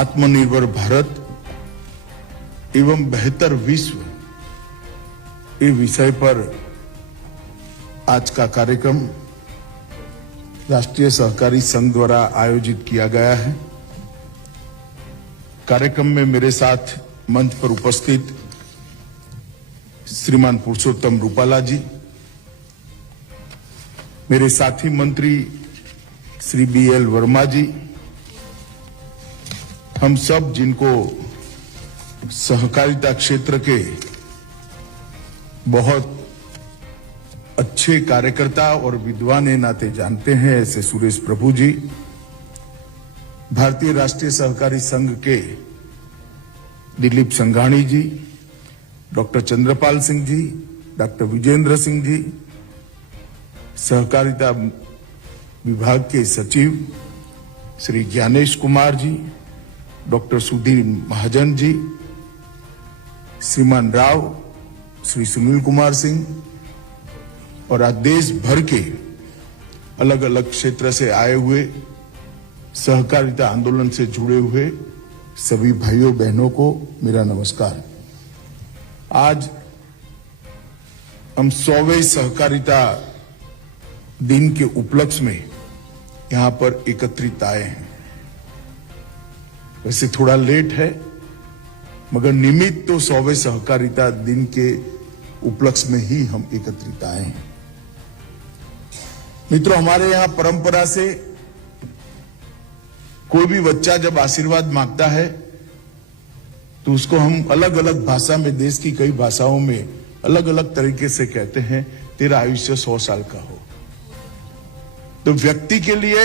आत्मनिर्भर भारत एवं बेहतर विश्व ये विषय पर आज का कार्यक्रम राष्ट्रीय सहकारी संघ द्वारा आयोजित किया गया है। कार्यक्रम में मेरे साथ मंच पर उपस्थित श्रीमान पुरुषोत्तम रूपाला जी, मेरे साथी मंत्री श्री BL वर्मा जी, हम सब जिनको सहकारिता क्षेत्र के बहुत अच्छे कार्यकर्ता और विद्वान नाते जानते हैं, ऐसे सुरेश प्रभु जी, भारतीय राष्ट्रीय सहकारी संघ के दिलीप संघाणी जी, डॉक्टर चंद्रपाल सिंह जी, डॉक्टर विजेंद्र सिंह जी, सहकारिता विभाग के सचिव श्री ज्ञानेश कुमार जी, डॉक्टर सुधीर महाजन जी, श्रीमान राव, श्री सुनील कुमार सिंह और आज देश भर के अलग अलग क्षेत्र से आए हुए सहकारिता आंदोलन से जुड़े हुए सभी भाइयों बहनों को मेरा नमस्कार। आज हम 100वें सहकारिता दिन के उपलक्ष्य में यहां पर एकत्रित आए हैं। वैसे थोड़ा लेट है, मगर निमित्त तो 100वें सहकारिता दिन के उपलक्ष्य में ही हम एकत्रित आए हैं। मित्रों, हमारे यहां परंपरा से कोई भी बच्चा जब आशीर्वाद मांगता है तो उसको हम अलग अलग भाषा में, देश की कई भाषाओं में अलग अलग तरीके से कहते हैं, तेरा आयुष्य 100 साल का हो। तो व्यक्ति के लिए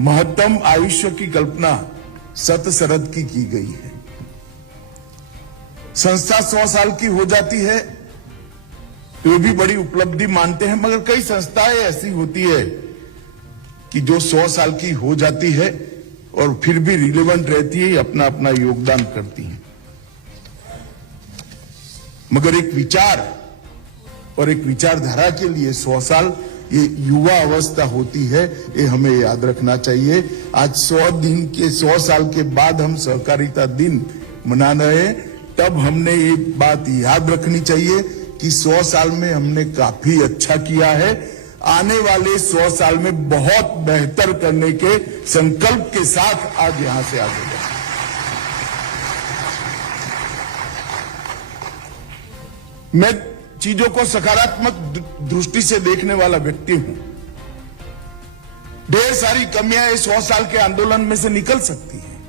महत्तम आयुष्य की कल्पना शत शरद की गई है। संस्था 100 साल की हो जाती है तो भी बड़ी उपलब्धि मानते हैं, मगर कई संस्थाएं ऐसी होती है कि जो 100 साल की हो जाती है और फिर भी रिलेवेंट रहती है, अपना अपना योगदान करती है। मगर एक विचार और एक विचारधारा के लिए 100 साल ये युवा अवस्था होती है, ये हमें याद रखना चाहिए। आज 100 साल के बाद हम सहकारिता दिन मना रहे हैं, तब हमने ये बात याद रखनी चाहिए कि 100 साल में हमने काफी अच्छा किया है। आने वाले 100 साल में बहुत बेहतर करने के संकल्प के साथ आज यहां से आगे बढ़े। मैं चीजों को सकारात्मक दृष्टि से देखने वाला व्यक्ति हूं। ढेर सारी कमियां इस 100 साल के आंदोलन में से निकल सकती हैं।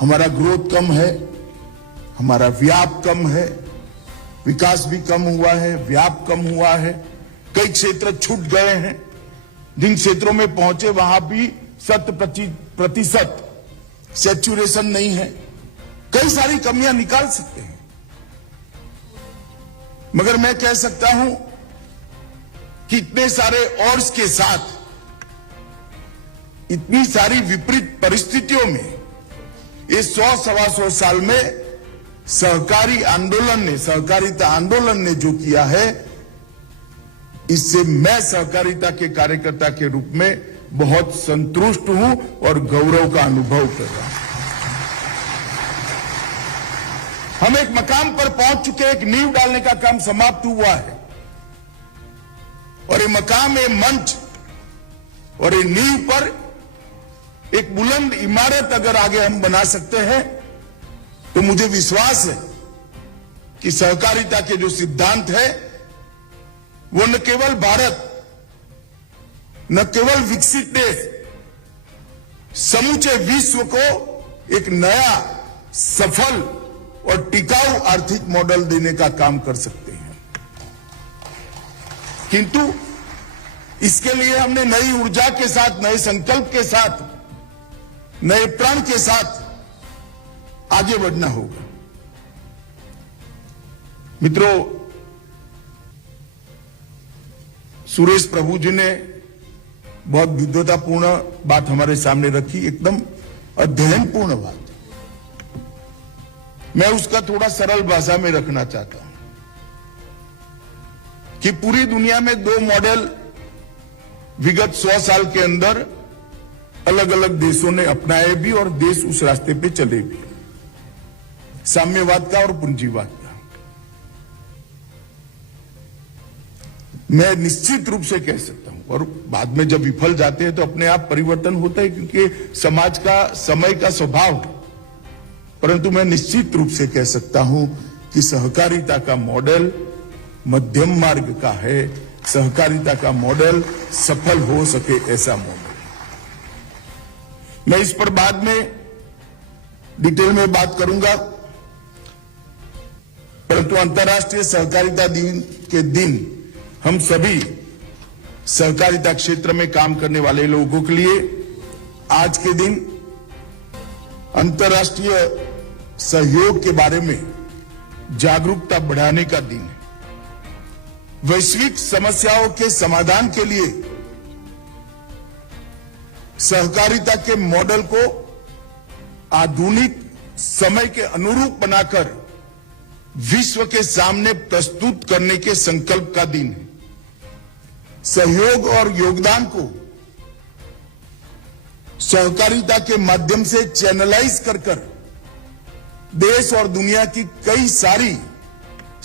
हमारा ग्रोथ कम है, हमारा व्याप कम है, विकास भी कम हुआ है, व्याप कम हुआ है, कई क्षेत्र छूट गए हैं। जिन क्षेत्रों में पहुंचे वहां भी 100% सैचुरेशन नहीं है। कई सारी कमियां निकाल सकते हैं, मगर मैं कह सकता हूं कि इतने सारे ऑड्स के साथ, इतनी सारी विपरीत परिस्थितियों में ये 100-125 साल में सहकारी आंदोलन ने, सहकारिता आंदोलन ने जो किया है, इससे मैं सहकारिता के कार्यकर्ता के रूप में बहुत संतुष्ट हूं और गौरव का अनुभव कर रहा हूं। हम एक मकाम पर पहुंच चुके, एक नींव डालने का काम समाप्त हुआ है और ये मकाम, ये मंच और ये नींव पर एक बुलंद इमारत अगर आगे हम बना सकते हैं तो मुझे विश्वास है कि सहकारिता के जो सिद्धांत है वो न केवल भारत, न केवल विकसित देश, समूचे विश्व को एक नया, सफल और टिकाऊ आर्थिक मॉडल देने का काम कर सकते हैं। किंतु इसके लिए हमने नई ऊर्जा के साथ, नए संकल्प के साथ, नए प्रण के साथ आगे बढ़ना होगा। मित्रों, सुरेश प्रभु जी ने बहुत विद्वतापूर्ण बात हमारे सामने रखी, एकदम अध्ययनपूर्ण बात। मैं उसका थोड़ा सरल भाषा में रखना चाहता हूं कि पूरी दुनिया में 2 मॉडल विगत 100 साल के अंदर अलग अलग देशों ने अपनाए भी और देश उस रास्ते पे चले भी, साम्यवाद का और पूंजीवाद का। मैं निश्चित रूप से कह सकता हूं, और बाद में जब विफल जाते हैं तो अपने आप परिवर्तन होता है, क्योंकि समाज का समय का स्वभाव है। परंतु मैं निश्चित रूप से कह सकता हूं कि सहकारिता का मॉडल मध्यम मार्ग का है, सहकारिता का मॉडल सफल हो सके ऐसा मॉडल। मैं इस पर बाद में डिटेल में बात करूंगा, परंतु अंतर्राष्ट्रीय सहकारिता दिन के दिन हम सभी सहकारिता क्षेत्र में काम करने वाले लोगों के लिए आज के दिन अंतर्राष्ट्रीय सहयोग के बारे में जागरूकता बढ़ाने का दिन है। वैश्विक समस्याओं के समाधान के लिए सहकारिता के मॉडल को आधुनिक समय के अनुरूप बनाकर विश्व के सामने प्रस्तुत करने के संकल्प का दिन है। सहयोग और योगदान को सहकारिता के माध्यम से चैनलाइज कर देश और दुनिया की कई सारी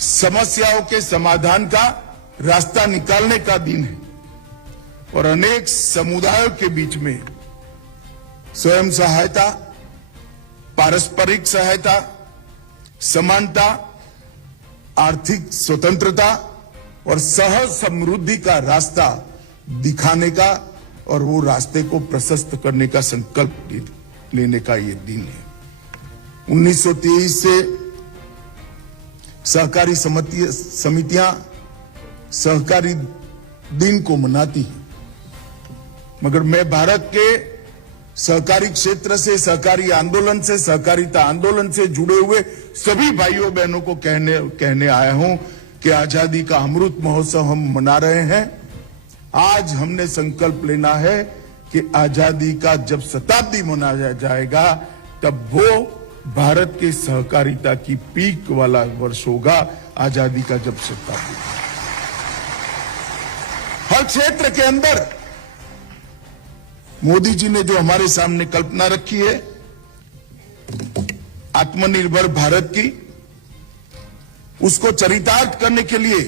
समस्याओं के समाधान का रास्ता निकालने का दिन है, और अनेक समुदायों के बीच में स्वयं सहायता, पारस्परिक सहायता, समानता, आर्थिक स्वतंत्रता और सह समृद्धि का रास्ता दिखाने का और वो रास्ते को प्रशस्त करने का संकल्प लेने का ये दिन है। 1923 से सहकारी समितियां सहकारी दिन को मनाती है, मगर मैं भारत के सहकारी क्षेत्र से, सहकारी आंदोलन से, सहकारिता आंदोलन से जुड़े हुए सभी भाइयों बहनों को कहने आया हूं कि आजादी का अमृत महोत्सव हम मना रहे हैं। आज हमने संकल्प लेना है कि आजादी का जब शताब्दी मनाया जाएगा तब वो भारत के सहकारिता की पीक वाला वर्ष होगा, आजादी का जब शताब्दी। हर क्षेत्र के अंदर मोदी जी ने जो हमारे सामने कल्पना रखी है आत्मनिर्भर भारत की, उसको चरितार्थ करने के लिए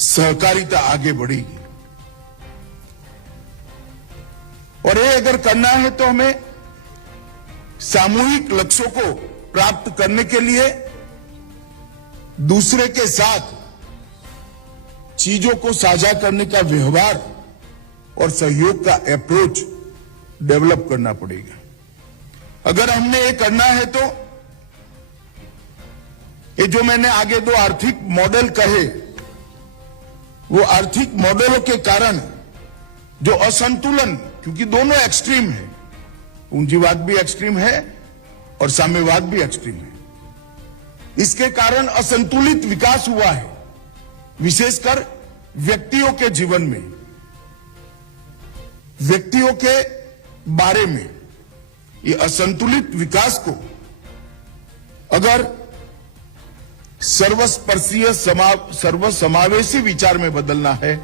सहकारिता आगे बढ़ेगी। और ये अगर करना है तो हमें सामूहिक लक्ष्यों को प्राप्त करने के लिए दूसरे के साथ चीजों को साझा करने का व्यवहार और सहयोग का अप्रोच डेवलप करना पड़ेगा। अगर हमने ये करना है तो ये जो मैंने आगे दो आर्थिक मॉडल कहे, वो आर्थिक मॉडलों के कारण जो असंतुलन, क्योंकि दोनों एक्सट्रीम है, पूंजीवाद भी एक्सट्रीम है और साम्यवाद भी एक्सट्रीम है, इसके कारण असंतुलित विकास हुआ है, विशेषकर व्यक्तियों के जीवन में, व्यक्तियों के बारे में। ये असंतुलित विकास को अगर सर्वस्पर्शीय सर्वसमावेशी विचार में बदलना है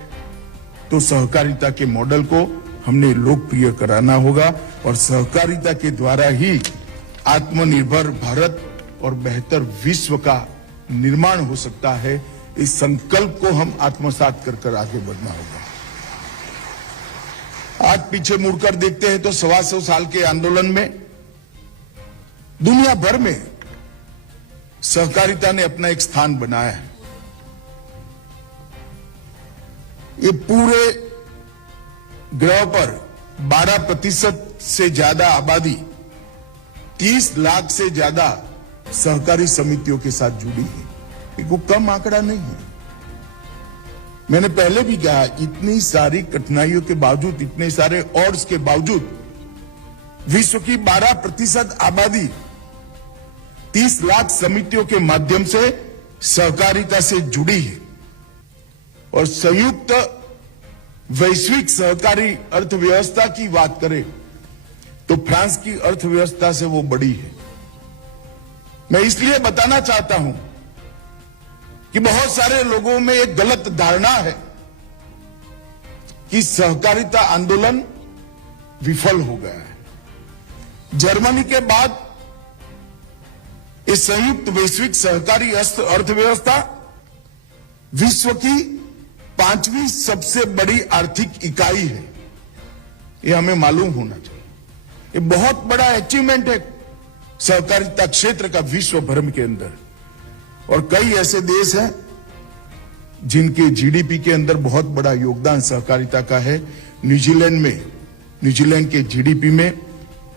तो सहकारिता के मॉडल को हमने लोकप्रिय कराना होगा, और सहकारिता के द्वारा ही आत्मनिर्भर भारत और बेहतर विश्व का निर्माण हो सकता है। इस संकल्प को हम आत्मसात कर आगे बढ़ना होगा। आज पीछे मुड़कर देखते हैं तो 125 साल के आंदोलन में दुनिया भर में सहकारिता ने अपना एक स्थान बनाया है। ये पूरे ग्रह पर 12% से ज्यादा आबादी, 30 लाख से ज्यादा सहकारी समितियों के साथ जुड़ी है। ये कोई कम आंकड़ा नहीं है। मैंने पहले भी कहा, इतनी सारी कठिनाइयों के बावजूद, इतने सारे ऑड्स के बावजूद विश्व की 12% आबादी 30 लाख समितियों के माध्यम से सहकारिता से जुड़ी है, और संयुक्त वैश्विक सहकारी अर्थव्यवस्था की बात करें तो फ्रांस की अर्थव्यवस्था से वो बड़ी है। मैं इसलिए बताना चाहता हूं कि बहुत सारे लोगों में एक गलत धारणा है कि सहकारिता आंदोलन विफल हो गया है। जर्मनी के बाद ये संयुक्त वैश्विक सहकारी अर्थव्यवस्था विश्व की 5वीं सबसे बड़ी आर्थिक इकाई है। ये हमें मालूम होना चाहिए। ये बहुत बड़ा अचीवमेंट है सहकारिता क्षेत्र का विश्व भर के अंदर। और कई ऐसे देश हैं जिनके जीडीपी के अंदर बहुत बड़ा योगदान सहकारिता का है। न्यूजीलैंड के जीडीपी में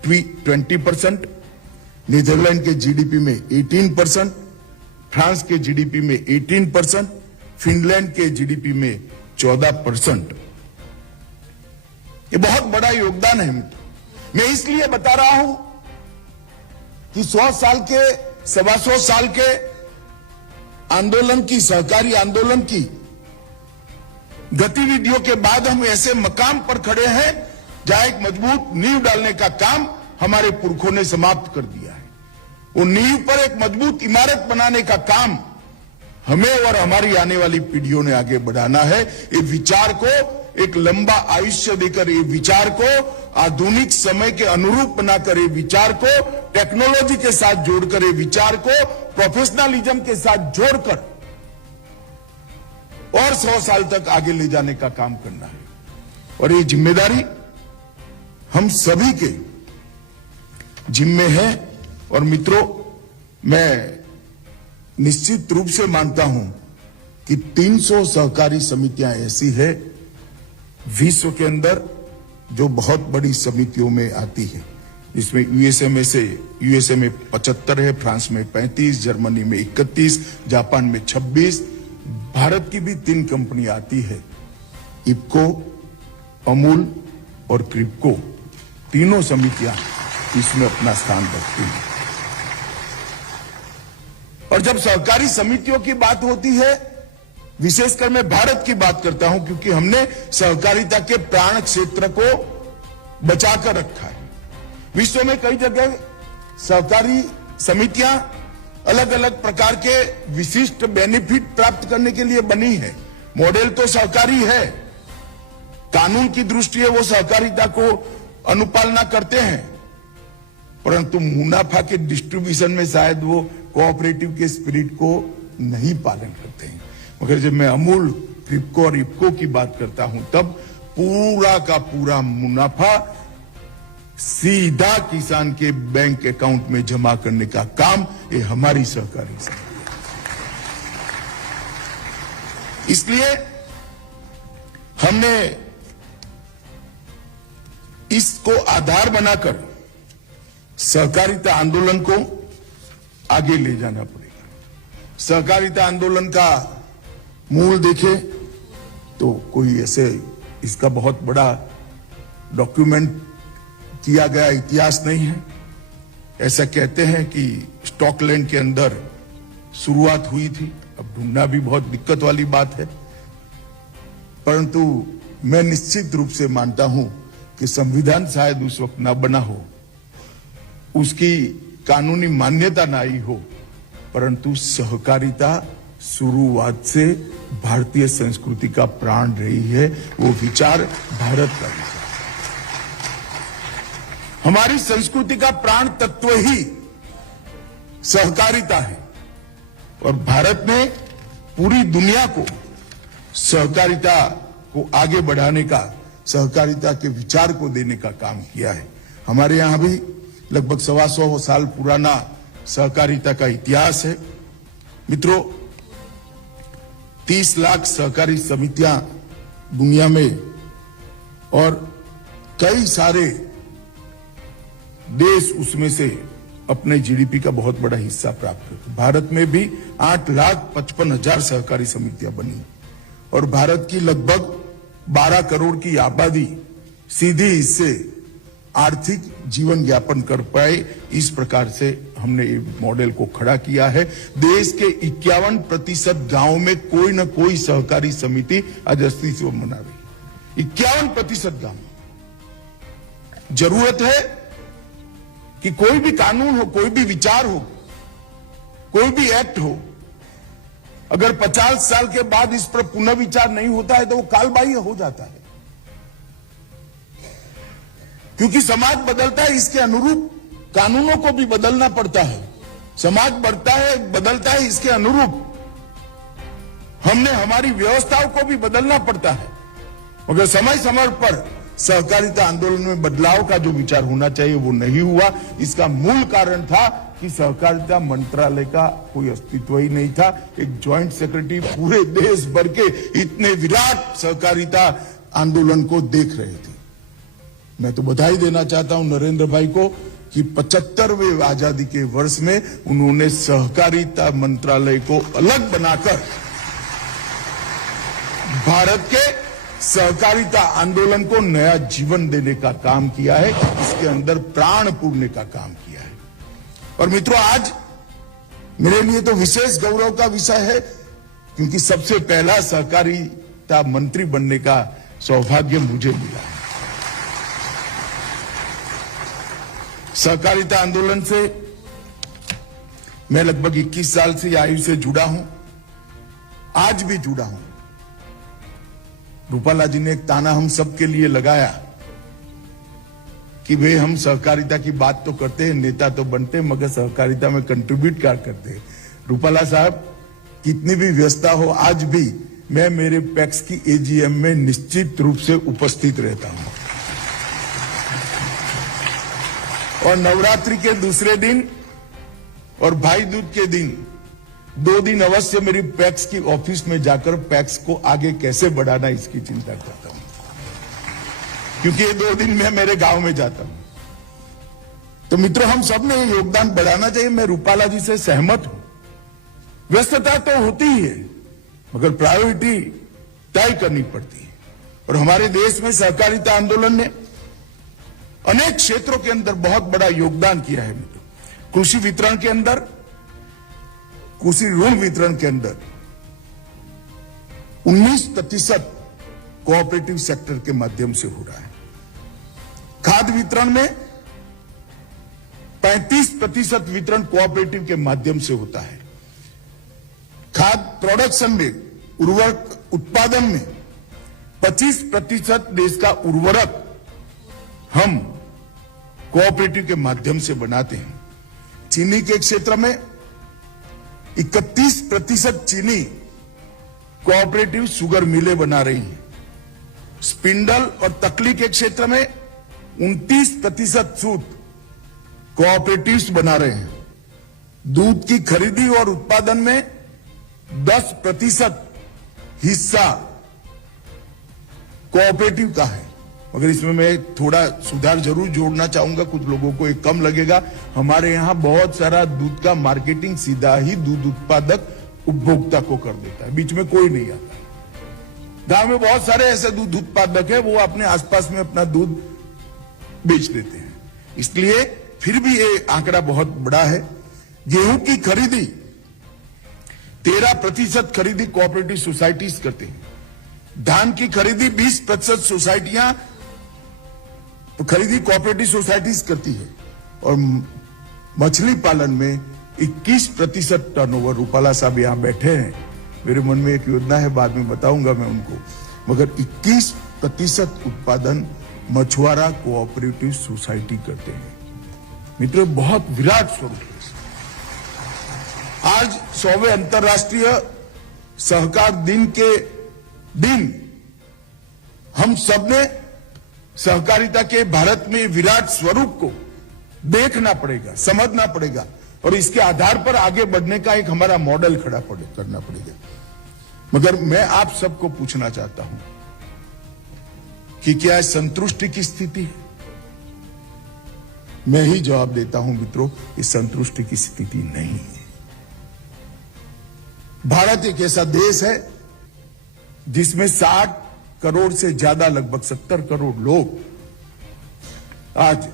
20%, नीदरलैंड के जीडीपी में 18%, फ्रांस के जीडीपी में 18%, फिनलैंड के जीडीपी में 14%। ये बहुत बड़ा योगदान है। मैं इसलिए बता रहा हूं कि 100 साल के आंदोलन की, सहकारी आंदोलन की गतिविधियों के बाद हम ऐसे मकाम पर खड़े हैं जहां एक मजबूत नींव डालने का काम हमारे पुरखों ने समाप्त कर दिया है। वो नींव पर एक मजबूत इमारत बनाने का काम हमें और हमारी आने वाली पीढ़ियों ने आगे बढ़ाना है। ये विचार को एक लंबा आयुष्य देकर, ये विचार को आधुनिक समय के अनुरूप बनाकर, ये विचार को टेक्नोलॉजी के साथ जोड़कर, ये विचार को प्रोफेशनलिज्म के साथ जोड़कर और 100 साल तक आगे ले जाने का काम करना है। और ये जिम्मेदारी हम सभी के जिम्मे है। और मित्रों, मैं निश्चित रूप से मानता हूं कि 300 सहकारी समितियां ऐसी है विश्व के अंदर जो बहुत बड़ी समितियों में आती है, जिसमें यूएसए में 75 है, फ्रांस में 35, जर्मनी में 31, जापान में 26, भारत की भी 3 कंपनी आती है, इफको, अमूल और क्रिप्को। तीनों समितियां इसमें अपना स्थान रखती हैं। और जब सहकारी समितियों की बात होती है, विशेषकर मैं भारत की बात करता हूं क्योंकि हमने सहकारिता के प्राण क्षेत्र को बचाकर रखा है। विश्व में कई जगह सहकारी समितियां अलग अलग प्रकार के विशिष्ट बेनिफिट प्राप्त करने के लिए बनी है। मॉडल तो सहकारी है, कानून की दृष्टि है वो सहकारिता को अनुपालना करते हैं, परंतु मुनाफा के डिस्ट्रीब्यूशन में शायद वो कोऑपरेटिव के स्पिरिट को नहीं पालन करते हैं। मगर जब मैं अमूल, क्रिप्को और इफको की बात करता हूं तब पूरा का पूरा मुनाफा सीधा किसान के बैंक अकाउंट में जमा करने का काम ये हमारी सहकारी समिति है। इसलिए हमने इसको आधार बनाकर सहकारिता आंदोलन को आगे ले जाना पड़ेगा। सहकारिता आंदोलन का मूल देखें तो कोई ऐसे इसका बहुत बड़ा डॉक्यूमेंट किया गया इतिहास नहीं है। ऐसा कहते हैं कि स्कॉटलैंड के अंदर शुरुआत हुई थी। अब ढूंढना भी बहुत दिक्कत वाली बात है, परंतु मैं निश्चित रूप से मानता हूं कि संविधान शायद उस वक्त ना बना हो, उसकी कानूनी मान्यता ना आई हो, परंतु सहकारिता शुरुआत से भारतीय संस्कृति का प्राण रही है। वो विचार भारत का विचार, हमारी संस्कृति का प्राण तत्व ही सहकारिता है। और भारत ने पूरी दुनिया को सहकारिता को आगे बढ़ाने का, सहकारिता के विचार को देने का काम किया है। हमारे यहां भी लगभग 125 साल पुराना सहकारिता का इतिहास है। मित्रों, 30 लाख सहकारी समितियां दुनिया में और कई सारे देश उसमें से अपने जीडीपी का बहुत बड़ा हिस्सा प्राप्त करते। भारत में भी 8,55,000 सहकारी समितियां बनी और भारत की लगभग 12 करोड़ की आबादी सीधी इससे आर्थिक जीवन यापन कर पाए। इस प्रकार से हमने ये मॉडल को खड़ा किया है। देश के 51% गांव में कोई न कोई सहकारी समिति आज अस्तित्व बना रही। 51% गांव। जरूरत है कि कोई भी कानून हो, कोई भी विचार हो, कोई भी एक्ट हो, अगर 50 साल के बाद इस पर पुनर्विचार नहीं होता है तो वो कालबाह्य हो जाता है। क्योंकि समाज बदलता है, इसके अनुरूप कानूनों को भी बदलना पड़ता है। समाज बढ़ता है, बदलता है, इसके अनुरूप हमने हमारी व्यवस्थाओं को भी बदलना पड़ता है। मगर समय समय पर सहकारिता आंदोलन में बदलाव का जो विचार होना चाहिए वो नहीं हुआ। इसका मूल कारण था कि सहकारिता मंत्रालय का कोई अस्तित्व ही नहीं था। एक ज्वाइंट सेक्रेटरी पूरे देश भर के इतने विराट सहकारिता आंदोलन को देख रहे थे। मैं तो बधाई देना चाहता हूं नरेंद्र भाई को कि 75वें आजादी के वर्ष में उन्होंने सहकारिता मंत्रालय को अलग बनाकर भारत के सहकारिता आंदोलन को नया जीवन देने का काम किया है, इसके अंदर प्राण पूरने का काम किया है। और मित्रों, आज मेरे लिए तो विशेष गौरव का विषय है क्योंकि सबसे पहला सहकारिता मंत्री बनने का सौभाग्य मुझे मिला है। सहकारिता आंदोलन से मैं लगभग 21 साल से आयु से जुड़ा हूं, आज भी जुड़ा हूं। रूपाला जी ने एक ताना हम सबके लिए लगाया कि भाई हम सहकारिता की बात तो करते हैं, नेता तो बनते हैं, मगर सहकारिता में कंट्रीब्यूट क्या करते हैं। रूपाला साहब, कितनी भी व्यस्तता हो, आज भी मैं मेरे पैक्स की एजीएम में निश्चित रूप से उपस्थित रहता हूं। और नवरात्रि के दूसरे दिन और भाई दूज के दिन 2 दिन अवश्य मेरी पैक्स की ऑफिस में जाकर पैक्स को आगे कैसे बढ़ाना इसकी चिंता करता हूं, क्योंकि ये 2 दिन मैं मेरे गांव में जाता हूं। तो मित्रों, हम सब ने योगदान बढ़ाना चाहिए। मैं रूपाला जी से सहमत हूं, व्यस्तता तो होती ही है मगर प्रायोरिटी तय करनी पड़ती है। और हमारे देश में सहकारिता आंदोलन ने अनेक क्षेत्रों के अंदर बहुत बड़ा योगदान किया है। मित्रों, कृषि वितरण के अंदर, कृषि ऋण वितरण के अंदर 19% कोऑपरेटिव सेक्टर के माध्यम से हो रहा है। खाद्य वितरण में 35% वितरण कोऑपरेटिव के माध्यम से होता है। खाद्य प्रोडक्शन में, उर्वरक उत्पादन में 25% देश का उर्वरक हम कोऑपरेटिव के माध्यम से बनाते हैं। चीनी के क्षेत्र में 31% चीनी कोऑपरेटिव शुगर मिलें बना रही हैं। स्पिंडल और तकली के क्षेत्र में 29% सूत कोऑपरेटिव्स बना रहे हैं। दूध की खरीदी और उत्पादन में 10% हिस्सा कोऑपरेटिव का है। मगर इसमें मैं थोड़ा सुधार जरूर जोड़ना चाहूंगा, कुछ लोगों को एक कम लगेगा। हमारे यहां बहुत सारा दूध का मार्केटिंग सीधा ही दूध उत्पादक उपभोक्ता को कर देता है, बीच में कोई नहीं आता। गांव में बहुत सारे ऐसे दूध उत्पादक हैं, वो अपने आसपास में अपना दूध बेच देते हैं। इसलिए फिर भी ये आंकड़ा बहुत बड़ा है। गेहूं की खरीदी 13% खरीदी कोऑपरेटिव सोसाइटीज करते हैं। धान की खरीदी 20% सोसाइटियां खरीदी कोऑपरेटिव सोसाइटीज करती है। और मछली पालन में 21% टर्नओवर। रूपाला साहब यहां बैठे हैं, मेरे मन में एक योजना है, बाद में बताऊंगा मैं उनको, मगर 21% उत्पादन मछुआरा कोऑपरेटिव सोसाइटी करते हैं। मित्रों, बहुत विराट स्वरूप है। आज 100वें अंतर्राष्ट्रीय सहकार दिन के दिन हम सबने सहकारिता के भारत में विराट स्वरूप को देखना पड़ेगा, समझना पड़ेगा और इसके आधार पर आगे बढ़ने का एक हमारा मॉडल खड़ा करना पड़ेगा। मगर मैं आप सबको पूछना चाहता हूं कि क्या संतुष्टि की स्थिति है? मैं ही जवाब देता हूं मित्रों, इस संतुष्टि की स्थिति नहीं है। भारत एक ऐसा देश है जिसमें 60 करोड़ से ज्यादा, लगभग 70 करोड़ लोग आज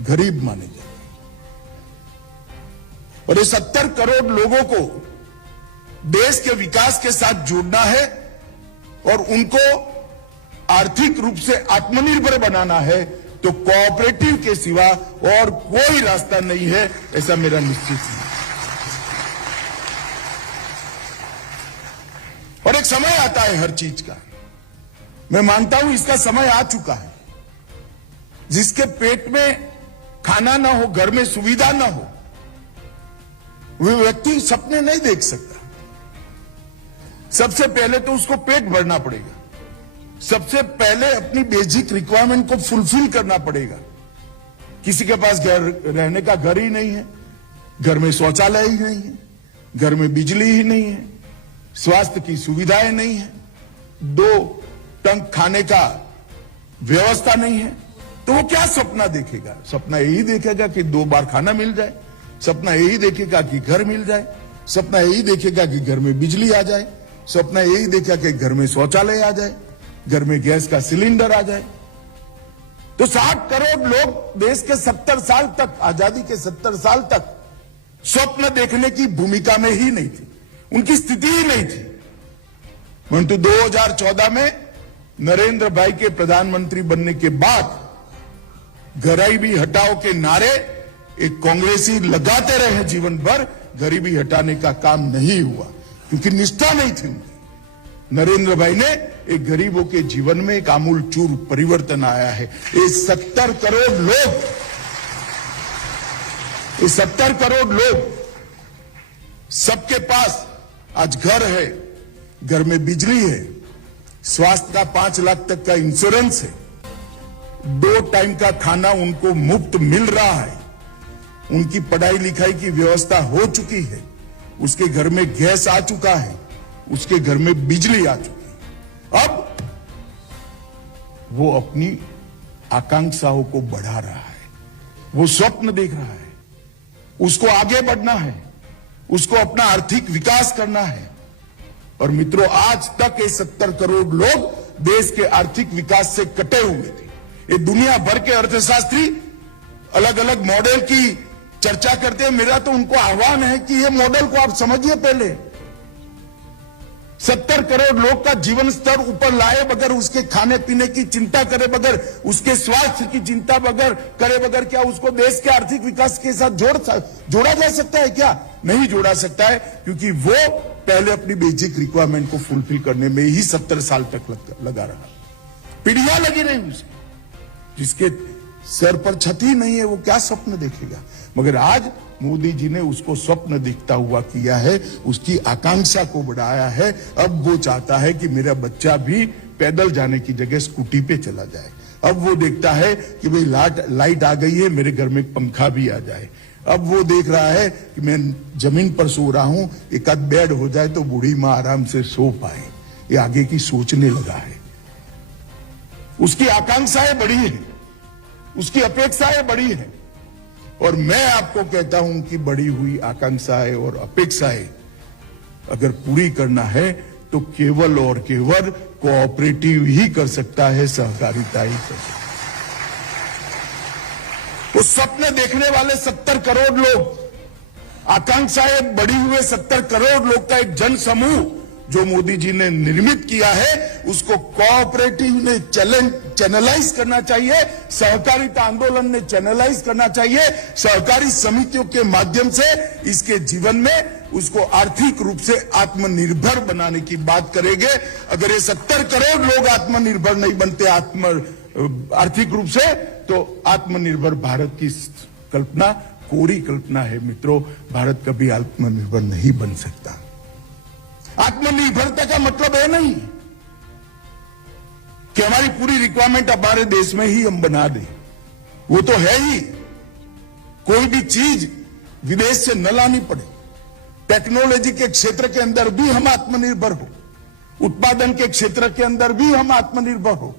गरीब माने जाते हैं। और ये 70 करोड़ लोगों को देश के विकास के साथ जोड़ना है और उनको आर्थिक रूप से आत्मनिर्भर बनाना है, तो कोऑपरेटिव के सिवा और कोई रास्ता नहीं है, ऐसा मेरा निश्चित है। और एक समय आता है हर चीज का, मैं मानता हूं इसका समय आ चुका है। जिसके पेट में खाना ना हो, घर में सुविधा ना हो, वो व्यक्ति सपने नहीं देख सकता। सबसे पहले तो उसको पेट भरना पड़ेगा, सबसे पहले अपनी बेसिक रिक्वायरमेंट को फुलफिल करना पड़ेगा। किसी के पास घर रहने का घर ही नहीं है, घर में शौचालय ही नहीं है, घर में बिजली ही नहीं है, स्वास्थ्य की सुविधाएं नहीं है, 2 टंक खाने का व्यवस्था नहीं है, तो वो क्या सपना देखेगा? सपना यही देखेगा कि 2 बार खाना मिल जाए, सपना यही देखेगा कि घर मिल जाए, सपना यही देखेगा कि घर में बिजली आ जाए, सपना यही देखेगा कि घर में शौचालय आ जाए, घर में गैस का सिलेंडर आ जाए। तो 60 करोड़ लोग देश के 70 साल तक, आजादी के 70 साल तक स्वप्न देखने की भूमिका में ही नहीं थी, उनकी स्थिति ही नहीं थी। परंतु 2014 में नरेंद्र भाई के प्रधानमंत्री बनने के बाद गरीबी हटाओ के नारे एक कांग्रेसी लगाते रहे जीवन भर, गरीबी हटाने का काम नहीं हुआ क्योंकि निष्ठा नहीं थी उनकी। नरेंद्र भाई ने एक गरीबों के जीवन में एक आमूलचूल परिवर्तन आया है। ये 70 करोड़ लोग, ये 70 करोड़ लोग, सबके पास आज घर है, घर में बिजली है, स्वास्थ्य का 5 लाख तक का इंश्योरेंस है, 2 टाइम का खाना उनको मुफ्त मिल रहा है, उनकी पढ़ाई लिखाई की व्यवस्था हो चुकी है, उसके घर में गैस आ चुका है, उसके घर में बिजली आ चुकी है। अब वो अपनी आकांक्षाओं को बढ़ा रहा है, वो स्वप्न देख रहा है, उसको आगे बढ़ना है, उसको अपना आर्थिक विकास करना है। और मित्रों, आज तक ये 70 करोड़ लोग देश के आर्थिक विकास से कटे हुए थे। ये दुनिया भर के अर्थशास्त्री अलग अलग मॉडल की चर्चा करते हैं। मेरा तो उनको आह्वान है कि ये मॉडल को आप समझिए पहले। 70 करोड़ लोग का जीवन स्तर ऊपर लाए बगैर, उसके खाने पीने की चिंता करे बगैर, उसके स्वास्थ्य की चिंता बगैर करे बगैर, क्या उसको देश के आर्थिक विकास के साथ जोड़ा जा सकता है? क्या नहीं जोड़ा सकता है, क्योंकि वो पहले अपनी बेसिक रिक्वायरमेंट को फुलफिल करने में ही 70 साल तक लगा रहा। पीढ़ियां लगी रही उसे, जिसके सर पर छती नहीं है वो क्या स्वप्न देखेगा? मगर आज मोदी जी ने उसको स्वप्न दिखता हुआ किया है, उसकी आकांक्षा को बढ़ाया है। अब वो चाहता है कि मेरा बच्चा भी पैदल जाने की जगह स्कूटी पे चला जाए। अब वो देखता है कि भाई लाइट आ गई है, मेरे घर में पंखा भी आ जाए। अब वो देख रहा है कि मैं जमीन पर सो रहा हूं, एक आध बेड हो जाए तो बूढ़ी मां आराम से सो पाए। ये आगे की सोचने लगा है। उसकी आकांक्षाएं बड़ी है, उसकी अपेक्षाएं बड़ी है। और मैं आपको कहता हूं कि बढ़ी हुई आकांक्षाएं और अपेक्षाएं अगर पूरी करना है तो केवल और केवल कोऑपरेटिव ही कर सकता है, सहकारिता ही कर सकता है। वो सपने देखने वाले 70 करोड़ लोग, आकांक्षाएं बढ़ी हुए 70 करोड़ लोग का एक जन समूह जो मोदी जी ने निर्मित किया है, उसको कोऑपरेटिव ने चैनलाइज करना चाहिए, सहकारिता आंदोलन ने चैनलाइज करना चाहिए। सहकारी समितियों के माध्यम से इसके जीवन में उसको आर्थिक रूप से आत्मनिर्भर बनाने की बात करेंगे। अगर ये 70 करोड़ लोग आत्मनिर्भर नहीं बनते आर्थिक रूप से, तो आत्मनिर्भर भारत की कल्पना कोरी कल्पना है मित्रों। भारत कभी आत्मनिर्भर नहीं बन सकता। आत्मनिर्भरता का मतलब है नहीं कि हमारी पूरी रिक्वायरमेंट हमारे देश में ही हम बना दें, वो तो है ही। कोई भी चीज विदेश से न लानी पड़े, टेक्नोलॉजी के क्षेत्र के अंदर भी हम आत्मनिर्भर हो, उत्पादन के क्षेत्र के अंदर भी हम आत्मनिर्भर हो।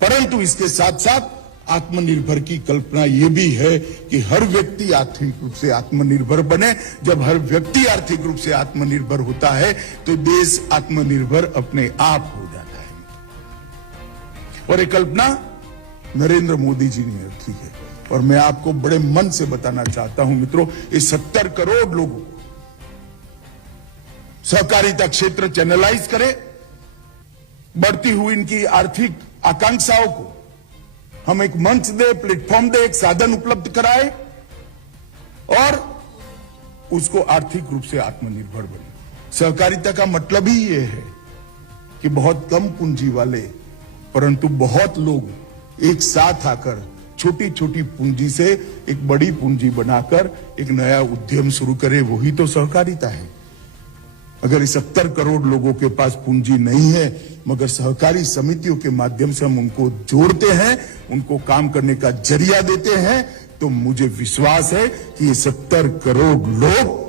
परंतु इसके साथ साथ आत्मनिर्भर की कल्पना यह भी है कि हर व्यक्ति आर्थिक रूप से आत्मनिर्भर बने। जब हर व्यक्ति आर्थिक रूप से आत्मनिर्भर होता है तो देश आत्मनिर्भर अपने आप हो जाता है। और ये कल्पना नरेंद्र मोदी जी ने रखी है। और मैं आपको बड़े मन से बताना चाहता हूं मित्रों, ये 70 करोड़ लोगों को सहकारिता क्षेत्र चैनलाइज करे, बढ़ती हुई इनकी आर्थिक आकांक्षाओं को हम एक मंच दे, प्लेटफॉर्म दे, एक साधन उपलब्ध कराए और उसको आर्थिक रूप से आत्मनिर्भर बने। सहकारिता का मतलब ही यह है कि बहुत कम पूंजी वाले परंतु बहुत लोग एक साथ आकर छोटी छोटी पूंजी से एक बड़ी पूंजी बनाकर एक नया उद्यम शुरू करे, वही तो सहकारिता है। अगर 70 करोड़ लोगों के पास पूंजी नहीं है, मगर सहकारी समितियों के माध्यम से हम उनको जोड़ते हैं, उनको काम करने का जरिया देते हैं, तो मुझे विश्वास है कि ये 70 करोड़ लोग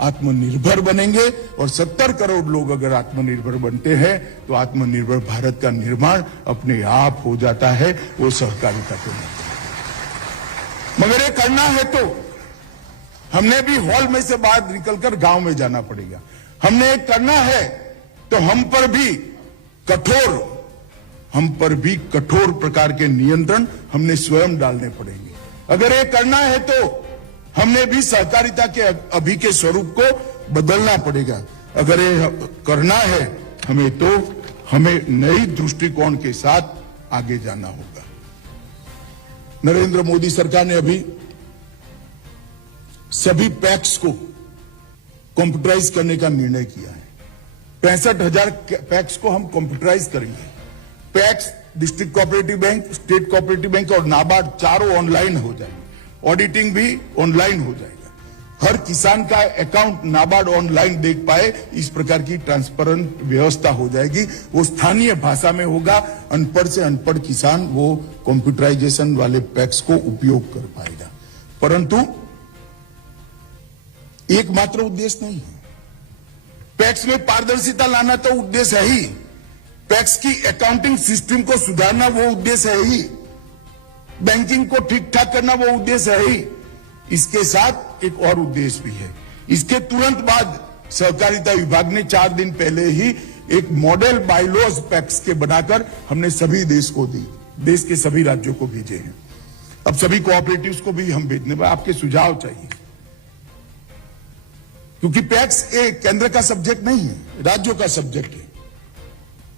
आत्मनिर्भर बनेंगे। और 70 करोड़ लोग अगर आत्मनिर्भर बनते हैं तो आत्मनिर्भर भारत का निर्माण अपने आप हो जाता है, वो सहकारिता के माध्यम। मगर ये करना है तो हमने भी हॉल में से बाहर निकलकर गांव में जाना पड़ेगा। हमने एक करना है तो हम पर भी कठोर प्रकार के नियंत्रण हमने स्वयं डालने पड़ेंगे। अगर ये करना है तो हमने भी सहकारिता के अभी के स्वरूप को बदलना पड़ेगा। अगर ये करना है हमें नई दृष्टिकोण के साथ आगे जाना होगा। नरेंद्र मोदी सरकार ने अभी सभी पैक्स को कंप्यूटराइज करने का निर्णय किया है। 65,000 पैक्स को हम कंप्यूटराइज करेंगे। PACS, district cooperative bank, state cooperative bank और नाबार्ड चारों ऑनलाइन हो जाएंगे। ऑडिटिंग भी ऑनलाइन हो जाएगा। हर किसान का अकाउंट नाबार्ड ऑनलाइन देख पाए, इस प्रकार की ट्रांसपेरेंट व्यवस्था हो जाएगी। वो स्थानीय भाषा में होगा। अनपढ़ से अनपढ़ किसान वो कंप्यूटराइजेशन वाले पैक्स को उपयोग कर पाएगा। परंतु एकमात्र उद्देश्य नहीं है। पैक्स में पारदर्शिता लाना तो उद्देश्य है ही, पैक्स की अकाउंटिंग सिस्टम को सुधारना वो उद्देश्य है ही, बैंकिंग को ठीक ठाक करना वो उद्देश्य है ही। इसके साथ एक और उद्देश्य भी है। इसके तुरंत बाद सहकारिता विभाग ने 4 दिन पहले ही एक मॉडल बायलॉज पैक्स के बनाकर हमने सभी देश को दी, देश के सभी राज्यों को भेजे हैं। अब सभी कोऑपरेटिव्स को भी हम भेजने पर आपके सुझाव चाहिए, क्योंकि पैक्स एक केंद्र का सब्जेक्ट नहीं है, राज्यों का सब्जेक्ट है।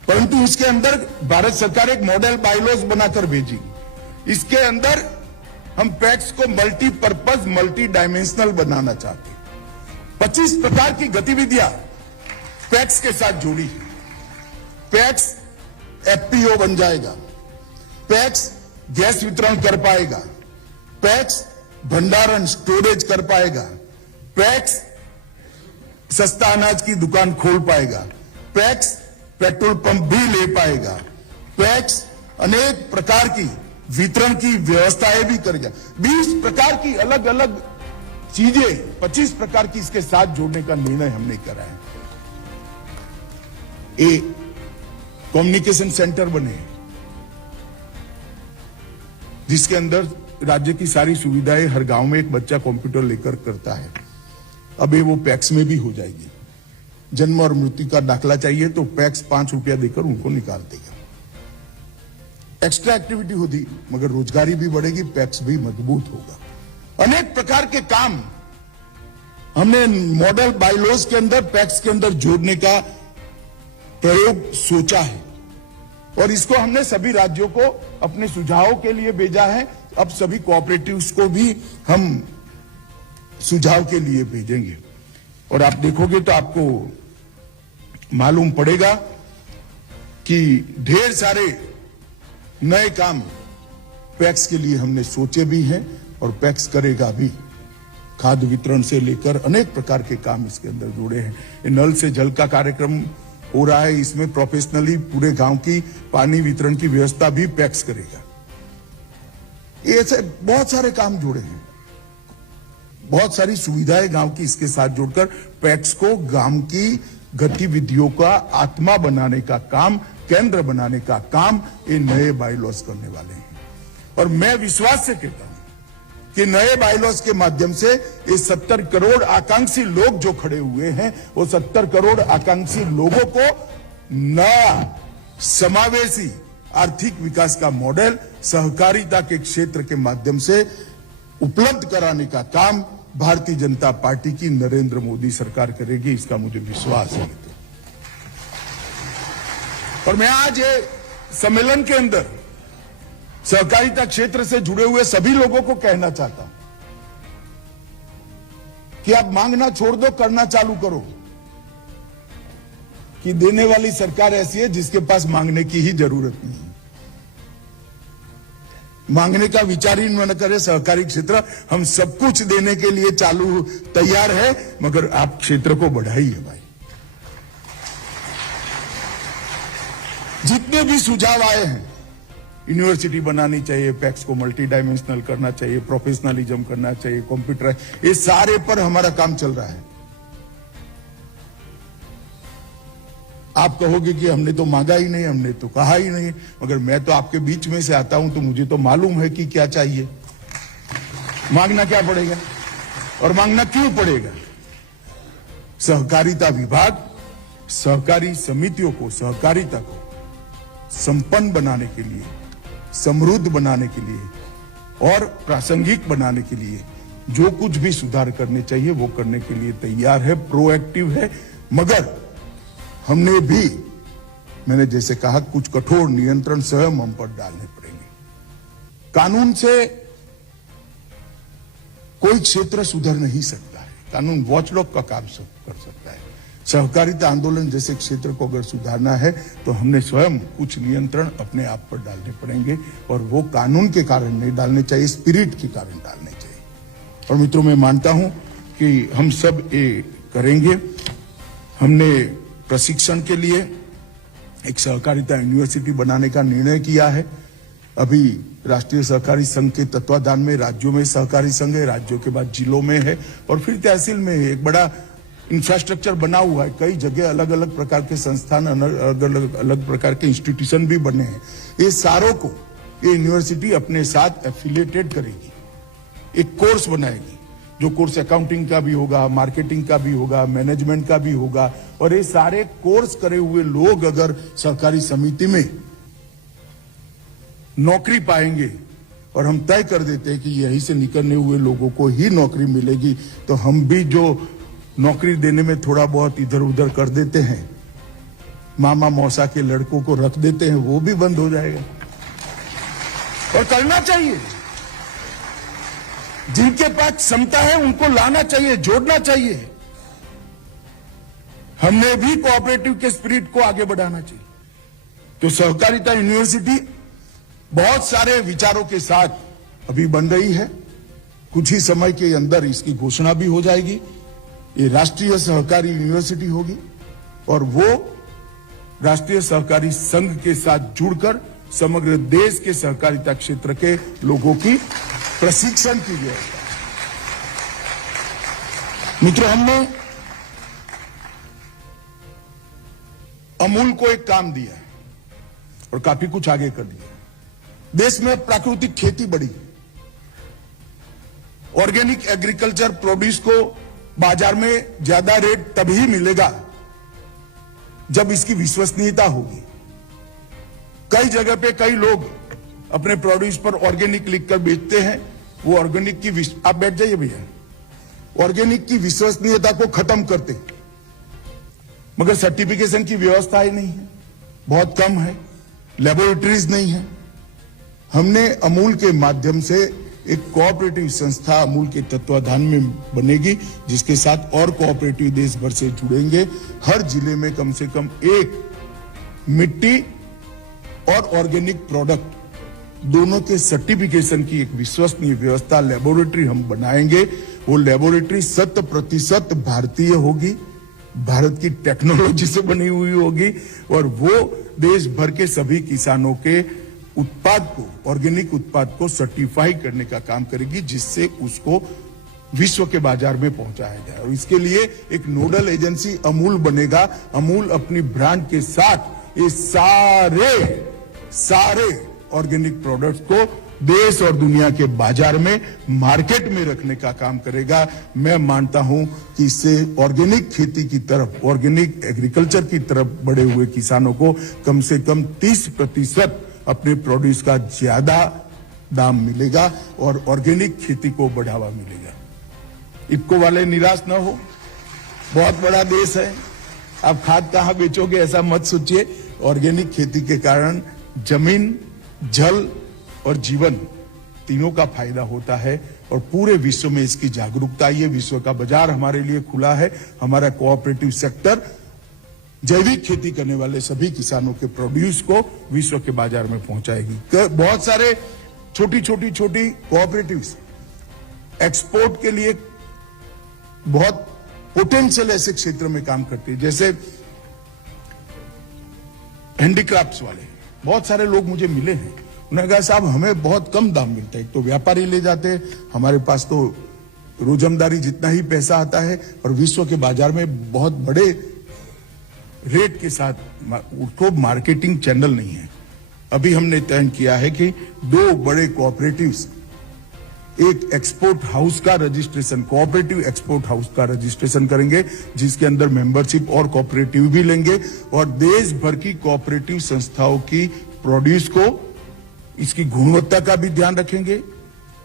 परंतु इसके अंदर भारत सरकार एक मॉडल बायलॉज बनाकर भेजेगी। इसके अंदर हम पैक्स को मल्टीपर्पज, मल्टी डायमेंशनल बनाना चाहते हैं। 25 प्रकार की गतिविधियां पैक्स के साथ जुड़ी है। पैक्स एफपीओ बन जाएगा, पैक्स गैस वितरण कर पाएगा, पैक्स भंडारण स्टोरेज कर पाएगा, पैक्स सस्ता अनाज की दुकान खोल पाएगा, पैक्स पेट्रोल पंप भी ले पाएगा, पैक्स अनेक प्रकार की वितरण की व्यवस्थाएं भी करेगा। 20 प्रकार की अलग अलग चीजें 25 प्रकार की इसके साथ जोड़ने का निर्णय हमने करा है। एक कम्युनिकेशन सेंटर बने जिसके अंदर राज्य की सारी सुविधाएं, हर गांव में एक बच्चा कंप्यूटर लेकर करता है। अब ये वो पैक्स में भी हो जाएगी। जन्म और मृत्यु का दाखला चाहिए तो पैक्स 5 रुपया देकर उनको निकाल देगा। एक्स्ट्रा एक्टिविटी होगी मगर रोजगारी भी बढ़ेगी, पैक्स भी मजबूत होगा। अनेक प्रकार के काम हमने मॉडल बायलॉज के अंदर, पैक्स के अंदर जोड़ने का प्रयोग सोचा है और इसको हमने सभी राज्यों को अपने सुझावों के लिए भेजा है। अब सभी कोऑपरेटिव्स को भी हम सुझाव के लिए भेजेंगे और आप देखोगे तो आपको मालूम पड़ेगा कि ढेर सारे नए काम पैक्स के लिए हमने सोचे भी हैं और पैक्स करेगा भी। खाद्य वितरण से लेकर अनेक प्रकार के काम इसके अंदर जुड़े हैं। ये नल से जल का कार्यक्रम हो रहा है, इसमें प्रोफेशनली पूरे गांव की पानी वितरण की व्यवस्था भी पैक्स करेगा। ऐसे बहुत सारे काम जुड़े हैं, बहुत सारी सुविधाएं गांव की इसके साथ जोड़कर पैक्स को गांव की गतिविधियों का आत्मा बनाने का काम, केंद्र बनाने का काम ये नए बायलॉज करने वाले हैं। और मैं विश्वास से कहता हूं कि नए बायलॉज के माध्यम से ये 70 करोड़ आकांक्षी लोग जो खड़े हुए हैं, वो 70 करोड़ आकांक्षी लोगों को नया समावेशी आर्थिक विकास का मॉडल सहकारिता के क्षेत्र के माध्यम से उपलब्ध कराने का काम भारतीय जनता पार्टी की नरेंद्र मोदी सरकार करेगी, इसका मुझे विश्वास है। और मैं आज ये सम्मेलन के अंदर सहकारिता क्षेत्र से जुड़े हुए सभी लोगों को कहना चाहता हूं कि आप मांगना छोड़ दो, करना चालू करो। कि देने वाली सरकार ऐसी है जिसके पास मांगने की ही जरूरत नहीं है। मांगने का विचार ही न करे सहकारी क्षेत्र। हम सब कुछ देने के लिए चालू तैयार है, मगर आप क्षेत्र को बढ़ाइए भाई। जितने भी सुझाव आए हैं, यूनिवर्सिटी बनानी चाहिए, पैक्स को मल्टी डायमेंशनल करना चाहिए, प्रोफेशनलिज्म करना चाहिए, कंप्यूटर, ये सारे पर हमारा काम चल रहा है। आप कहोगे कि हमने तो मांगा ही नहीं, हमने तो कहा ही नहीं, मगर मैं तो आपके बीच में से आता हूं तो मुझे तो मालूम है कि क्या चाहिए। मांगना क्या पड़ेगा और मांगना क्यों पड़ेगा। सहकारिता विभाग सहकारी समितियों को, सहकारिता को संपन्न बनाने के लिए, समृद्ध बनाने के लिए और प्रासंगिक बनाने के लिए जो कुछ भी सुधार करने चाहिए वो करने के लिए तैयार है, प्रोएक्टिव है। मगर हमने भी, मैंने जैसे कहा, कुछ कठोर नियंत्रण स्वयं हम पर डालने पड़ेंगे। कानून से कोई क्षेत्र सुधर नहीं सकता है, कानून वॉचडॉग का काम कर सकता है। सहकारिता आंदोलन जैसे क्षेत्र को अगर सुधारना है तो हमने स्वयं कुछ नियंत्रण अपने आप पर डालने पड़ेंगे, और वो कानून के कारण नहीं डालने चाहिए, स्पिरिट के कारण डालने चाहिए। और मित्रों, मैं मानता हूं कि हम सब ये करेंगे। हमने प्रशिक्षण के लिए एक सहकारिता यूनिवर्सिटी बनाने का निर्णय किया है। अभी राष्ट्रीय सहकारी संघ के तत्वाधान में राज्यों में सहकारी संघ है, राज्यों के बाद जिलों में है और फिर तहसील में है। एक बड़ा इंफ्रास्ट्रक्चर बना हुआ है, कई जगह अलग अलग प्रकार के संस्थान, अलग प्रकार के इंस्टीट्यूशन भी बने हैं। ये सारों को ये यूनिवर्सिटी अपने साथ एफिलिएटेड करेगी, एक कोर्स बनाएगी, जो कोर्स अकाउंटिंग का भी होगा, मार्केटिंग का भी होगा, मैनेजमेंट का भी होगा। और ये सारे कोर्स करे हुए लोग अगर सहकारी समिति में नौकरी पाएंगे और हम तय कर देते हैं कि यहीं से निकलने हुए लोगों को ही नौकरी मिलेगी, तो हम भी जो नौकरी देने में थोड़ा बहुत इधर उधर कर देते हैं, मामा मौसा के लड़कों को रख देते हैं, वो भी बंद हो जाएगा। और करना चाहिए, जिनके पास क्षमता है उनको लाना चाहिए, जोड़ना चाहिए। हमने भी कोऑपरेटिव के स्पिरिट को आगे बढ़ाना चाहिए। तो सहकारिता यूनिवर्सिटी बहुत सारे विचारों के साथ अभी बन रही है, कुछ ही समय के अंदर इसकी घोषणा भी हो जाएगी। ये राष्ट्रीय सहकारी यूनिवर्सिटी होगी और वो राष्ट्रीय सहकारी संघ के साथ जुड़कर समग्र देश के सहकारिता क्षेत्र के लोगों की प्रशिक्षण की व्यवस्था। मित्रों, हमने अमूल को एक काम दिया है और काफी कुछ आगे कर दिया। देश में प्राकृतिक खेती बढ़ी, ऑर्गेनिक एग्रीकल्चर प्रोड्यूस को बाजार में ज्यादा रेट तभी मिलेगा जब इसकी विश्वसनीयता होगी। कई जगह पे कई लोग अपने प्रोड्यूस पर ऑर्गेनिक लिखकर बेचते हैं, वो ऑर्गेनिक की, आप बैठ जाइए भैया, ऑर्गेनिक की विश्वसनीयता को खत्म करते, मगर सर्टिफिकेशन की व्यवस्था ही नहीं है, बहुत कम है, लेबोरेटरीज नहीं है। हमने अमूल के माध्यम से एक कोऑपरेटिव संस्था अमूल के तत्वाधान में बनेगी, जिसके साथ और कोऑपरेटिव देश भर से जुड़ेंगे। हर जिले में कम से कम एक मिट्टी और ऑर्गेनिक प्रोडक्ट दोनों के सर्टिफिकेशन की एक विश्वसनीय व्यवस्था, लेबोरेटरी हम बनाएंगे। वो लेबोरेटरी 100% भारतीय होगी, भारत की टेक्नोलॉजी से बनी हुई होगी और वो देश भर के सभी किसानों के उत्पाद को, ऑर्गेनिक उत्पाद को सर्टिफाई करने का काम करेगी, जिससे उसको विश्व के बाजार में पहुंचाया जाए। और इसके लिए एक नोडल एजेंसी अमूल बनेगा। अमूल अपनी ब्रांड के साथ ये सारे ऑर्गेनिक प्रोडक्ट्स को देश और दुनिया के बाजार में, मार्केट में रखने का काम करेगा। मैं मानता हूं कि इससे ऑर्गेनिक खेती की तरफ, ऑर्गेनिक एग्रीकल्चर की तरफ बढ़े हुए किसानों को कम से कम 30% अपने प्रोड्यूस का ज्यादा दाम मिलेगा और ऑर्गेनिक खेती को बढ़ावा मिलेगा। इफको वाले निराश न हो, बहुत बड़ा देश है, आप खाद कहां बेचोगे ऐसा मत सोचिए। ऑर्गेनिक खेती के कारण जमीन, जल और जीवन तीनों का फायदा होता है और पूरे विश्व में इसकी जागरूकता आई है। विश्व का बाजार हमारे लिए खुला है। हमारा कोऑपरेटिव सेक्टर जैविक खेती करने वाले सभी किसानों के प्रोड्यूस को विश्व के बाजार में पहुंचाएगी। बहुत सारे छोटी कोऑपरेटिव्स एक्सपोर्ट के लिए बहुत पोटेंशियल ऐसे क्षेत्र में काम करती है, जैसे हैंडीक्राफ्ट्स वाले। बहुत सारे लोग मुझे मिले हैं, उन्होंने कहा साहब हमें बहुत कम दाम मिलता है, तो व्यापारी ले जाते हैं, हमारे पास तो रोजमदारी जितना ही पैसा आता है और विश्व के बाजार में बहुत बड़े रेट के साथ उसको मार्केटिंग चैनल नहीं है। अभी हमने तय किया है कि 2 बड़े कोऑपरेटिव्स, एक एक्सपोर्ट हाउस का रजिस्ट्रेशन, कोऑपरेटिव एक्सपोर्ट हाउस का रजिस्ट्रेशन करेंगे, जिसके अंदर मेंबरशिप और कोऑपरेटिव भी लेंगे और देश भर की कोऑपरेटिव संस्थाओं की प्रोड्यूस को, इसकी गुणवत्ता का भी ध्यान रखेंगे,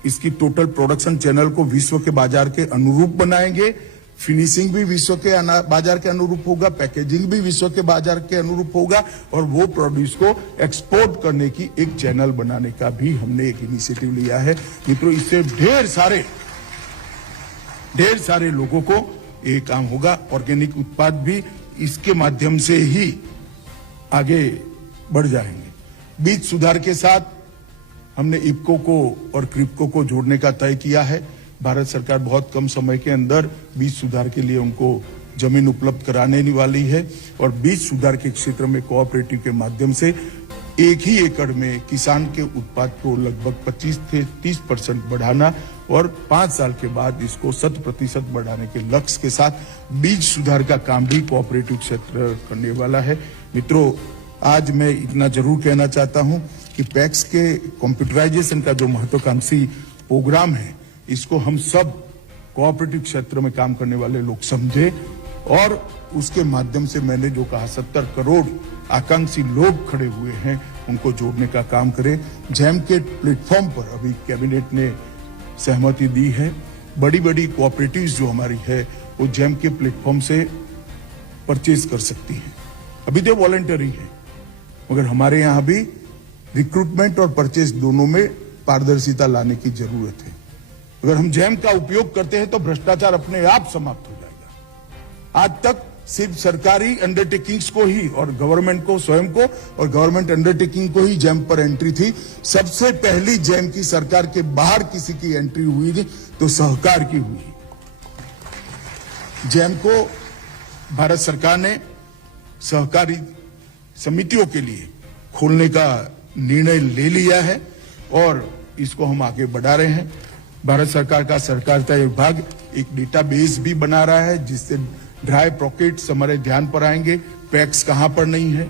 इसकी टोटल प्रोडक्शन चैनल को विश्व के बाजार के अनुरूप बनाएंगे, फिनिशिंग भी विश्व के बाजार के अनुरूप होगा, पैकेजिंग भी विश्व के बाजार के अनुरूप होगा और वो प्रोड्यूस को एक्सपोर्ट करने की एक चैनल बनाने का भी हमने एक इनिशिएटिव लिया है। मित्रों, इससे ढेर सारे लोगों को ये काम होगा। ऑर्गेनिक उत्पाद भी इसके माध्यम से ही आगे बढ़ जाएंगे। बीज सुधार के साथ हमने इफ्को को और क्रिप्को को जोड़ने का तय किया है। भारत सरकार बहुत कम समय के अंदर बीज सुधार के लिए उनको जमीन उपलब्ध कराने वाली है और बीज सुधार के क्षेत्र में कोऑपरेटिव के माध्यम से एक ही एकड़ में किसान के उत्पाद को लगभग 25 से 30% बढ़ाना और 5 साल के बाद इसको 100% बढ़ाने के लक्ष्य के साथ बीज सुधार का काम भी कोऑपरेटिव क्षेत्र करने वाला है। मित्रों, आज मैं इतना जरूर कहना चाहता हूं कि पैक्स के कंप्यूटराइजेशन का जो महत्वाकांक्षी प्रोग्राम है, इसको हम सब कोऑपरेटिव क्षेत्र में काम करने वाले लोग समझे और उसके माध्यम से मैंने जो कहा 70 करोड़ आकांक्षी लोग खड़े हुए हैं उनको जोड़ने का काम करें। जैम के प्लेटफॉर्म पर अभी कैबिनेट ने सहमति दी है। बड़ी कोऑपरेटिव्स जो हमारी है वो जैम के प्लेटफॉर्म से परचेज कर सकती है। अभी तो वॉलंटरी है, मगर हमारे यहां भी रिक्रूटमेंट और परचेज दोनों में पारदर्शिता लाने की जरूरत है। अगर हम जैम का उपयोग करते हैं तो भ्रष्टाचार अपने आप समाप्त हो जाएगा। आज तक सिर्फ सरकारी अंडरटेकिंग्स को ही और गवर्नमेंट को स्वयं को और गवर्नमेंट अंडरटेकिंग को ही जैम पर एंट्री थी। सबसे पहली जैम की सरकार के बाहर किसी की एंट्री हुई थी तो सहकार की हुई। जैम को भारत सरकार ने सहकारी समितियों के लिए खोलने का निर्णय ले लिया है और इसको हम आगे बढ़ा रहे हैं। भारत सरकार का सहकारिता विभाग एक डेटाबेस भी बना रहा है जिससे ड्राई पॉकेट्स हमारे ध्यान पर आएंगे। पैक्स कहां पर नहीं है,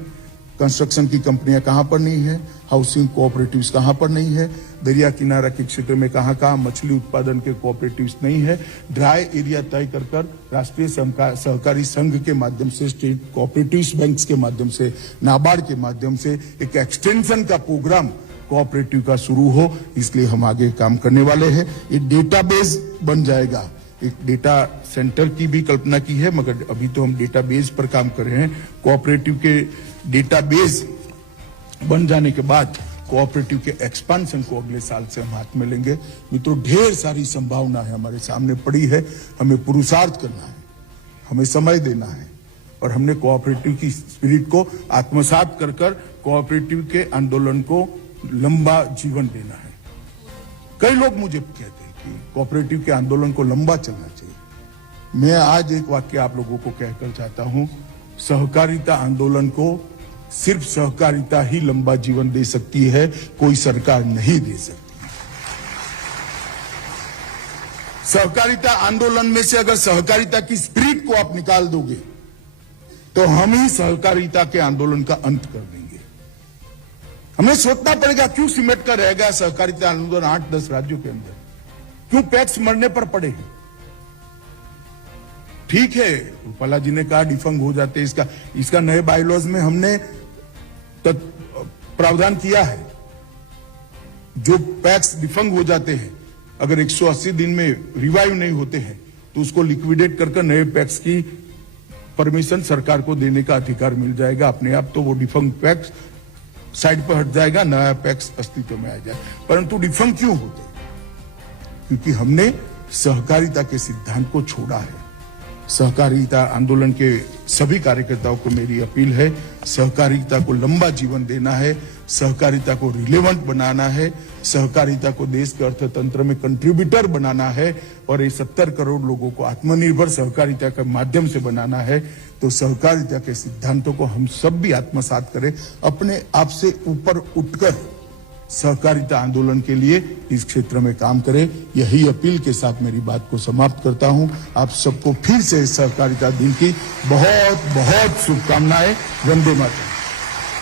कंस्ट्रक्शन की कंपनियां कहां पर नहीं है, हाउसिंग कोऑपरेटिव्स कहां पर नहीं है, दरिया किनारा के क्षेत्र में कहां मछली उत्पादन के कोऑपरेटिव्स नहीं है। ड्राई एरिया तय कर राष्ट्रीय सहकारी संघ के माध्यम से, स्टेट कोऑपरेटिव्स बैंक्स के माध्यम से, नाबार्ड के माध्यम से एक एक्सटेंशन का प्रोग्राम कोऑपरेटिव का शुरू हो, इसलिए हम आगे काम करने वाले हैं। ये डेटाबेस बन जाएगा। एक डेटा सेंटर की भी कल्पना की है, मगर अभी तो हम डेटाबेस पर काम कर रहे हैं। कोऑपरेटिव के डेटाबेस बन जाने के बाद कोऑपरेटिव के एक्सपांशन को अगले साल से हम हाथ में लेंगे। मित्रों, ढेर सारी संभावना है हमारे सामने पड़ी है। हमें पुरुषार्थ करना है, हमें समय देना है और हमने कोऑपरेटिव की स्पिरिट को आत्मसात कर कोऑपरेटिव के आंदोलन को लंबा जीवन देना है। कई लोग मुझे कहते हैं कि कोऑपरेटिव के आंदोलन को लंबा चलना चाहिए। मैं आज एक वाक्य आप लोगों को कहकर चाहता हूं, सहकारिता आंदोलन को सिर्फ सहकारिता ही लंबा जीवन दे सकती है, कोई सरकार नहीं दे सकती। सहकारिता आंदोलन में से अगर सहकारिता की स्पिरिट को आप निकाल दोगे तो हम ही सहकारिता के आंदोलन का अंत कर देंगे। हमें सोचना पड़ेगा क्यों सिमट कर रह गया सहकारिता आंदोलन 8-10 राज्यों के अंदर, क्यों पैक्स मरने पर पड़े हैं। ठीक है, रूपाला जी ने कहा डिफंग हो जाते, इसका नए बायलॉज में हमने प्रावधान किया है। जो पैक्स डिफंग हो जाते हैं, अगर 180 दिन में रिवाइव नहीं होते हैं तो उसको लिक्विडेट कर नए पैक्स की परमिशन सरकार को देने का अधिकार मिल जाएगा। अपने आप तो वो डिफंग पैक्स साइड पर हट जाएगा, नया पैक्स अस्तित्व में आ जाए। परंतु डिफंग क्यों होते? क्योंकि हमने सहकारिता के सिद्धांत को छोड़ा है। सहकारिता आंदोलन के सभी कार्यकर्ताओं को मेरी अपील है, सहकारिता को लंबा जीवन देना है, सहकारिता को रिलेवेंट बनाना है, सहकारिता को देश के अर्थतंत्र में कंट्रीब्यूटर बनाना है और ये 70 करोड़ लोगों को आत्मनिर्भर सहकारिता के माध्यम से बनाना है। तो सहकारिता के सिद्धांतों को हम सब भी आत्मसात करें, अपने आप से ऊपर उठकर सहकारिता आंदोलन के लिए इस क्षेत्र में काम करें। यही अपील के साथ मेरी बात को समाप्त करता हूं। आप सबको फिर से सहकारिता दिन की बहुत बहुत शुभकामनाएं। वंदे मातरम।